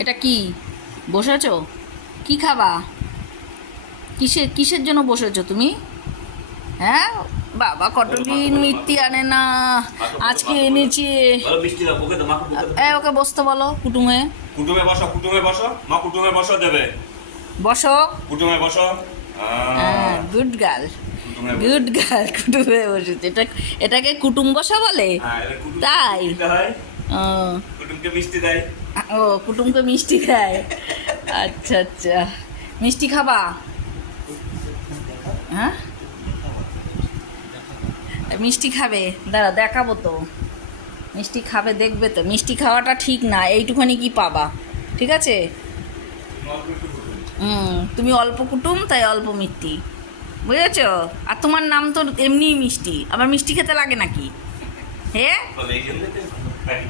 এটা কি বসেছো? কি খাবা? কিসের জন্য বসেছো তুমি? হ্যাঁ বাবা কতদিন মিষ্টি আনে না, আজকে এনেছে। ওকে বসতে বলো কুটুমে। কুটুমে বসো, কুটুমে বসো মা, কুটুমে বসো দেবে। বসো। কুটুমে বসো। গুড গার্ল, কুটুমে বসো। Good girl. কুটুমে বসেছে। এটাকে কুটুম বসা বলে? এটা কুটুমকে তাই? মিষ্টি দেয়। ও কুটুমকে মিষ্টি দেয়। ও কুটুমকে মিষ্টি খায়। আচ্ছা আচ্ছা, মিষ্টি খাবা? হ্যাঁ মিষ্টি খাবে? দাঁড়া দেখাবো তো। মিষ্টি খাবে, দেখবে তো। মিষ্টি খাওয়াটা ঠিক না, এইটুখানি কি পাবা, ঠিক আছে? তুমি অল্প কুটুম, তাই অল্প মিষ্টি, বুঝেছ? আর তোমার নাম তো এমনিই মিষ্টি, আবার মিষ্টি খেতে লাগে নাকি? হ্যাঁ এই জন্য তো খাই।